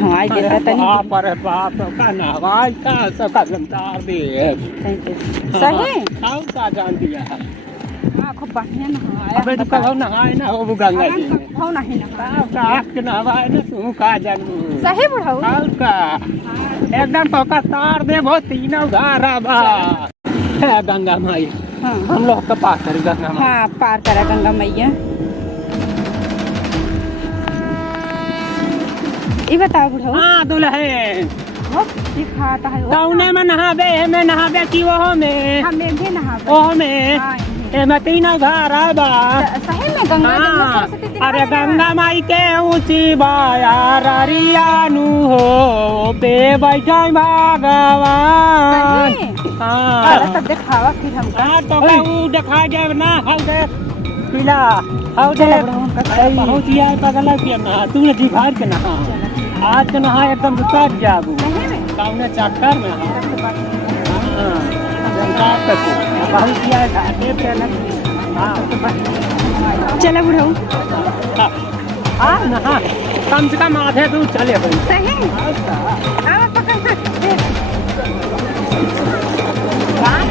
नहवाई देता तनी पर बाप का नहवाई का सबका संसार दे सही आओ का जान दिया हां खूब बढ़िया नहवाया अबे तू कहो नहाए ना हो गंगा जी हो नहीं नहाया आओ का आँख के नहवाए ना तू का जानू सही बुढ़ऊ आओ का एकदम तो का तार दे बहुत तीनों धारा बा है गंगा माई हां हम लोग का पार कर गंगा माई हां पार करा गंगा मैया ये बताओ बुढ़ऊ हां दुल्हन हो दिखाता है कौने में नहाबे में नहाबे की वो में हम में भी नहाबे ओ में ए में तीनों धारा बा सही में गंगा जी में सरस्वती जी अरे गंगा माई के ऊंची बाया रियानु हो पे बैठे भगवान हाँ तब दिखावा फिर हमका तो ऊ दिखा दे ना खाओ दे पिला खाओ दे बहुत ही है पगला के ना तू ने दिखार के ना आज तो नहा एकदम उतार जाबू सामने चक्कर में हां गंगा तक बहुत ही है घाटे पे ना हां चलो बुढ़ऊ हां नहा कम से कम आधे दूर चले भाई सही आवा पकड़ से कहां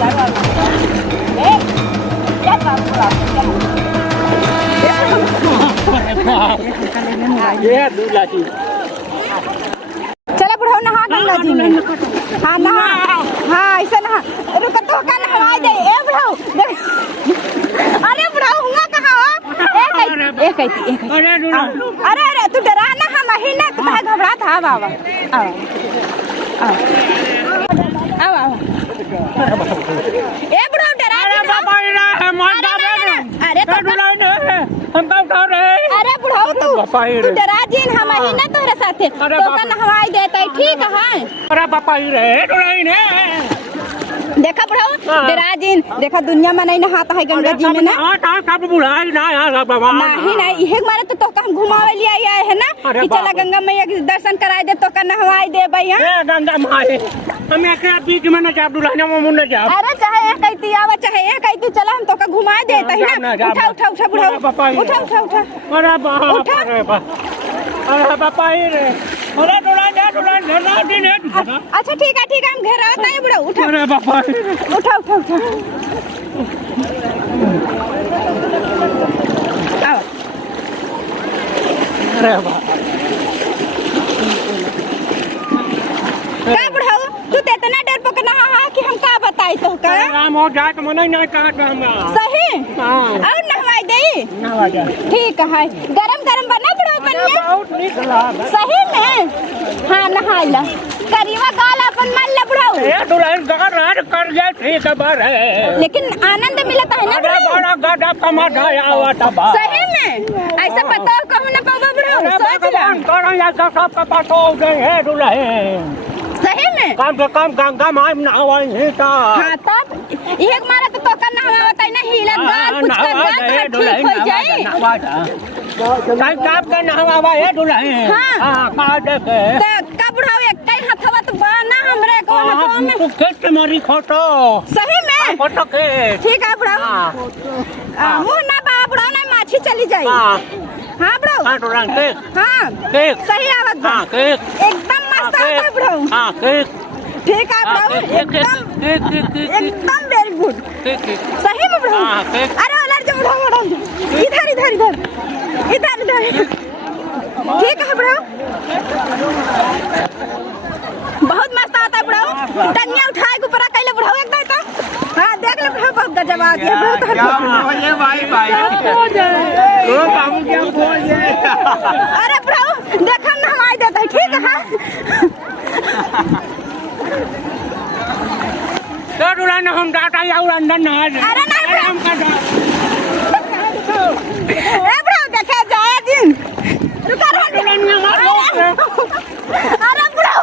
जाएगा ए क्या बात ये दूल्हा जी चलो बुढ़ऊ नहा गंगा जी में हाँ नहा हाँ ऐसा नहा रुक तो का नहवा दे ए बुढ़ऊ अरे बुढ़ऊ हुआ कहाँ हो एक अरे अरे तू डरा ना हम ही ना तू कहाँ घबरा था बाबा आओ आओ आओ ए बुढ़ऊ डरा अरे तो हम काम कर रहे अरे बुढ़ऊ तू डरा जीन हम ही ना तोहरे साथे तो का नहवाई देता है ठीक है अरे पापा ही रहे डराई ने देखा बुढ़ऊ डरा जीन देखा दुनिया में नहीं नहाता है गंगा जी में ना कब बुढ़ाई ना यार बाबा नहीं नहीं इहे मारे तो का हम घुमावे लिए आए है ना कि चला गंगा मैया के दर्शन कराए दे तो का नहवाई दे भैया ए गंगा माई हम एक बीच में ना जा दुल्हन मुंह ना जा अरे चाहे एक कहती आवा चाहे एक कहती चला हम तो का घुमाए देता है ना उठा उठा उठा बुढ़ऊ उठा उठा उठा अरे बाप रे बाप अरे पापा ही रे अरे दुल्हन घरना दिन है अच्छा ठीक है हम घर आता है बुढ़ऊ उठा अरे पापा उठा उठा उठा आओ अरे बाप का बुढ़ऊ तू तो इतना डर पक नहा है कि हम का बताई तो का राम हो जाए तो मन नहीं कहा हम सही हां और नहवाई दे नहवा जा ठीक है गरम गरम बना बुढ़ऊ बनिए बहुत नीक लगा सही में हाँ नहा ला करीवा गाल अपन मन ले बुढ़ऊ ए दुल्हन कर जाए ठीक है लेकिन आनंद मिलता है ना बुढ़ऊ बड़ा गाड़ा कमा गया हुआ था सही में ऐसा पता कहूँ ना पाऊंगा बुढ़ऊ सोच ला करो या सब पास हो गए हैं दुल्हन सही में काम से काम गंगा माई नहवाई है का हाँ तब एक मारा तो का नहवाता है ना हिला गाल कुछ कर गाल तो ठीक हो जाए कई काम के नहवावा है दुल्हन हां का देखे तो का बुढ़ऊ एक कई हथवा तो बना हमरे को में तू खेत मारी फोटो सही में फोटो के ठीक है बुढ़ऊ मुंह ना बा बुढ़ऊ ना माछी चली जाए हाँ बुढ़ऊ हां दुल्हन केक हाँ केक सही आवत बा हां केक एकदम मस्त आता है बुढ़ऊ हां केक ठीक है बुढ़ऊ एकदम वेरी गुड सही में बुढ़ऊ हाँ, अरे अलर जो बुढ़ऊ इधर इधर इधर इधर इधर ठीक है बुढ़ऊ बहुत मस्त आता है बुढ़ऊ टंगिया उठाए के ऊपर कैले बुढ़ऊ एकदम तो हाँ देख ले बुढ़ऊ बहुत गजब आ गया बुढ़ऊ तो ये भाई ओ बाबू क्या बोल ये अरे बुढ़ऊ देखा ना हमारे देता है ठीक है तो दुल्हन हम डाटा या अंदर ना अरे नहीं हम का ए बुढ़ऊ देखा जाए दिन रुका रहा अरे बुढ़ऊ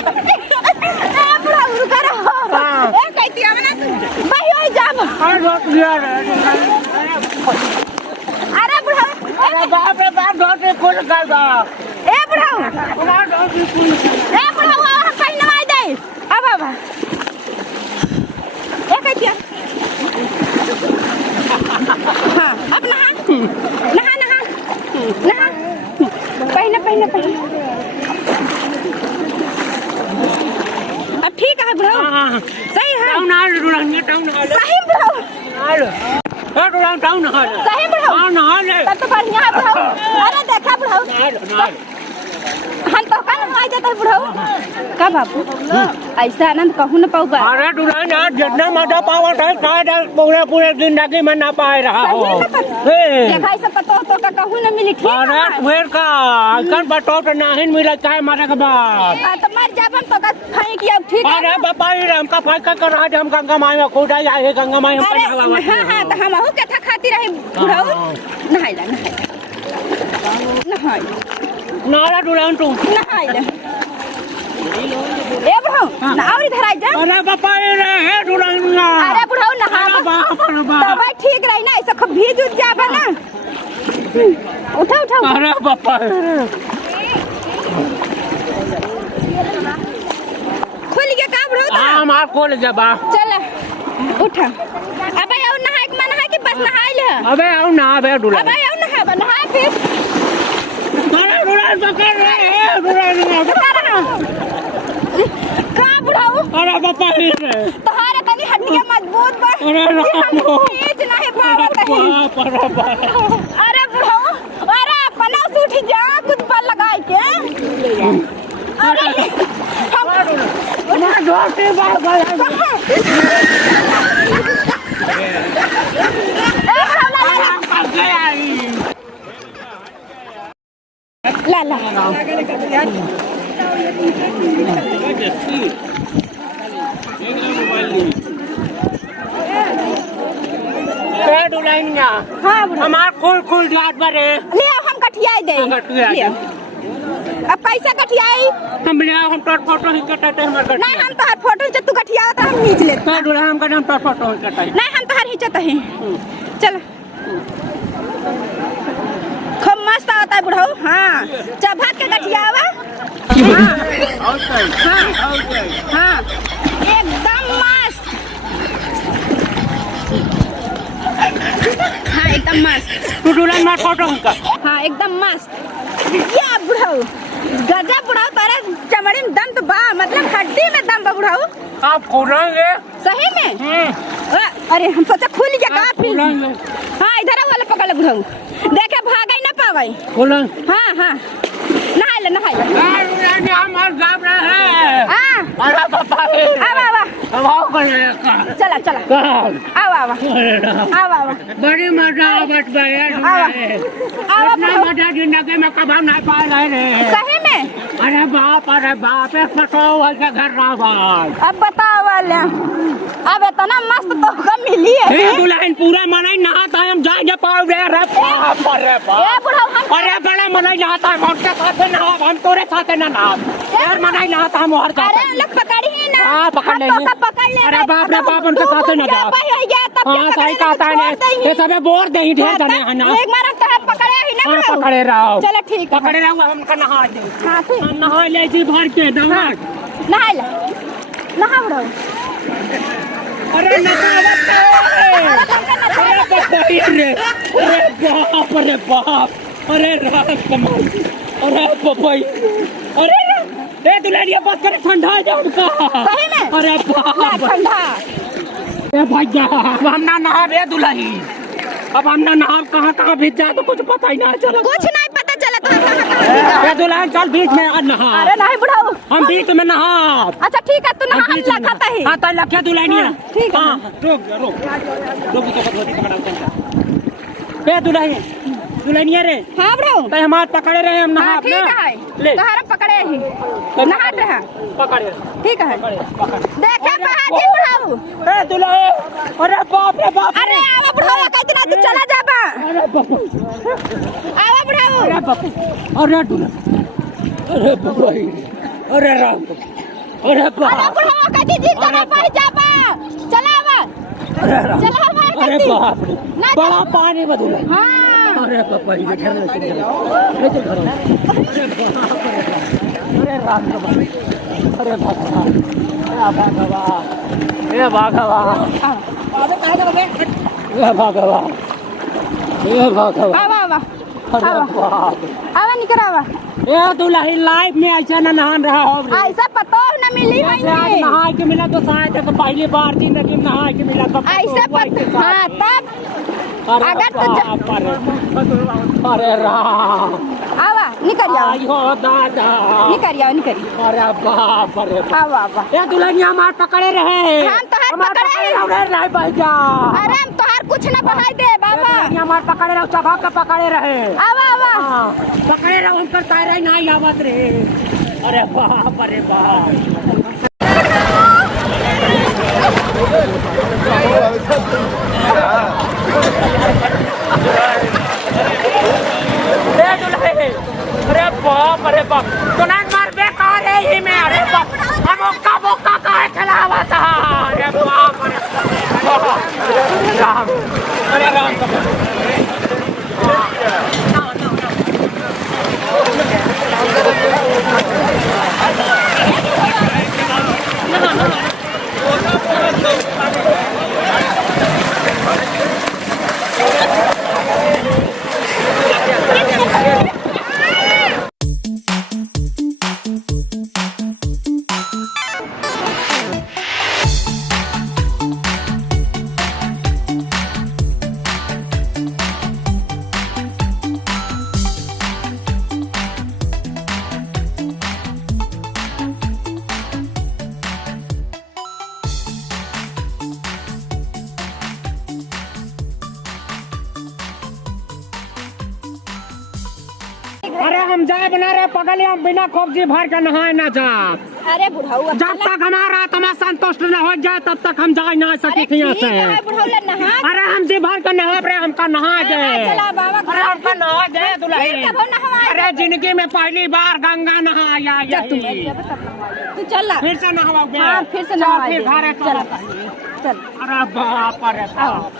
ए बुढ़ऊ रुका रहा ए कहती है ना भाई होई जाब अरे बुढ़ऊ अरे बाप रे बाप डॉक्टर खोल कर दा ए बुढ़ऊ हम पहनवाई दे अब ए कहती है हाँ अब नहा नहा पहले पहले पहले अब ठीक है बुढ़ऊ सही है टाउन आ दुल्हनिया टाउन आ सही बुढ़ऊ टाउन आ सही बुढ़ऊ नहा ले तब तो बढ़िया है बुढ़ऊ अरे देखा बुढ़ऊ हम तो कल आ जाता है बुढ़ऊ का बाबू ऐसा आनंद कहूँ न पाऊगा अरे दुल्हन आज जितना मजा पावा था शायद पूरे पूरे जिंदगी में ना पाए रहा हो ये भाई सब पतो तो का कहूँ न मिली ठीक अरे है फिर का कन बतो तो नहीं मिला चाहे मारे के बाद तो मर जाबन तो का खाए कि अब ठीक है अरे बाबा ये हमका फायदा कर रहा है हम गंगा माई में खुदा जाए गंगा माई में अरे हाँ हाँ तो हम के था खाती रहे बुढ़ऊ नहाइला नहाइला नारा दुल्हन तू नहाइला ए बुढ़ऊ ना और इधर आ जा अरे बाबा ये रे दुल्हन अरे बुढ़ऊ नहा तो भाई ठीक रही ना ऐसा खूब भीज उठ जाबा ना उठा उठा अरे बाबा खुल गया का बुढ़ऊ हाँ मार खोल जबा चल उठा अबे और नहाए के मन है कि बस नहाई ले अबे आओ ना अबे दुल्हन अबे और नहा फिर अरे दुल्हन पकड़ रहे हैं दुल्हन का बुढ़ऊ अरे बाबा ये रे तोहारे तनी हड्डियां मजबूत बा अरे रामो तेज नहीं पावत है अरे बुढ़ऊ अरे अपना सूठ जा कुछ पर लगाए के अरे हम ना जोते बाबा ला ला हाँ हमार खोल जात बारे ले हम कठियाई दे ले अब कैसा कठियाई हम ले हम तोर फोटो ही कटाते हमार नहीं हम तो हर फोटो जब तू कठिया तो हम खींच ले का दुल्हन हम का हम तोर फोटो ही कटाई नहीं हम तो हर खींचत है चल खूब मस्त आता है बुढ़ऊ हाँ चबा के कठियावा हाँ हाँ एकदम मस्त हाँ एकदम मस्त तू दुल्हन मार फोटो ही का हाँ एकदम मस्त या बुढ़ऊ गजब बुढ़ऊ तारे चमड़ी में दम तो बा मतलब हड्डी में दम बा बुढ़ऊ आप खोलेंगे सही में अरे हम सोचा खुल गया का फिर खोलेंगे हाँ इधर वाला पकड़ ले बुढ़ऊ देखे भागे ना पावे खोलें हाँ हाँ नहाई ले दुल्हन हमार गाँव रहे हैं हाँ अरे बाबा आवा आवा अब आओ करेगा चला चला आवा आवा आवा आवा बड़ी मजा आवत बा यार आवा आवा इतना मजा जिंदगी में कभी नहीं पाए रहे सही में अरे बाप एक फोटो वाला घर रहा भाई अब बताओ वाले अब इतना मस्त तो कम मिली है ए दुल्हन पूरा मनाई नहाता है हम जाए जा पाओ रे अरे बाप ए बुढ़ऊ हम अरे बड़ा मनाई नहाता है हम के साथ ना हम तोरे साथ ना नहा यार मनाई नहाता हम और का अरे लोग पकड़ी ही ना हाँ पकड़ लेंगे पकड़ ले अरे बाप रे बाप उनके साथ ना जा हाँ सही कहता है ये सब बोर दे ही ढेर जाने है ना एक बार पकड़े ही ना हाँ पकड़े रहो चलो ठीक है पकड़े रहो हमका नहा दे हाँ ठीक हम नहा ले जी भर के दवाई नहा ले नहा बुढ़ऊ अरे नहावत अरे बाप अरे रात कमाल अरे पपाई अरे ए दुल्हनिया बस करे ठंडा है उनका सही में अरे बाप ठंडा ए भैया अब हम ना नहा रे दुल्हनी अब हम ना नहा कहाँ भीज जाए तो कुछ पता ही ना चला कुछ नहीं पता चला तो ए दुल्हन चल बीच में आज नहा अरे नहीं बुढ़ाओ हम बीच में नहा अच्छा ठीक है तू नहा हम खाता है हाँ तो लखिया दुल्हनिया ठीक है रुक तो भगवती पकड़ा ए दुल्हन दुल्हनिया रे हाँ बुढ़ाओ तो हमार पकड़े रहे हम नहा ठीक है ले तोहरा पकड़े ही नहात रहे पकड़े ठीक है पकड़ देखे बहाजी बुढ़ाओ ए दुल्हन अरे बाप रे बाप अरे आवा बुढ़ाओ कितना तू चला जाबा अरे बाप आवा बुढ़ाओ अरे बाप अरे दुल्हन अरे बाप अरे राम अरे बाप अरे बुढ़ाओ कति दिन चला पड़ जाबा चला आवा अरे राम चला आवा अरे बाप रे बड़ा पानी बदल हां अरे पापा ये घर ले चल घरों अरे राम अरे भगवान हे भगवान हे भगवान आवा आवा अरे बाप आवा निकल आवा ए दुल्हन लाइफ में ऐसा न नहान रहा हो रे ऐसा पतो न मिली ऐसे आज है नहाए के मिला तो शायद तो पहली बार जिंदगी में नहाए के मिला तो ऐसे पतो हाँ तब अगर तो अरे राम आवा निकल जाओ आयो दादा निकल जाओ निकल अरे बाप रे बाप। आवा आवा ए दुल्हनिया हमार पकड़े रहे हम तो हाथ पकड़े रहे भाई जा अरे हम तो हर कुछ न बहाई दे बाबा दुल्हनिया हमार पकड़े रहे चबा के पकड़े रहे आवा आवा हाँ, पकड़े रहे उनकर तायरा नहीं आवत रे अरे बाप अरे बाप अरे बाप तो ना मार बेकार है ही में अरे बाप हम ओका बोका काहे खिलावा था अरे बाप अरे राम अरे राम अरे हम जाए बना रहे पगल हम बिना कब्जी भर के नहाए ना जा अरे बुढ़ाऊ जब तक हमारा आत्मा संतुष्ट न हो जाए तब तक हम जा ना सके थे यहाँ से बुढ़ाऊ नहा अरे हम जी भर के नहा रहे हमका नहा गए चला बाबा अरे हमका नहा गए दुल्हन कब नहवाए अरे जिंदगी में पहली बार गंगा नहाया यही तू चल फिर से नहवाओगे हाँ फिर से चल, नहा फिर घरे चल चल चल अरे बाप अरे बाप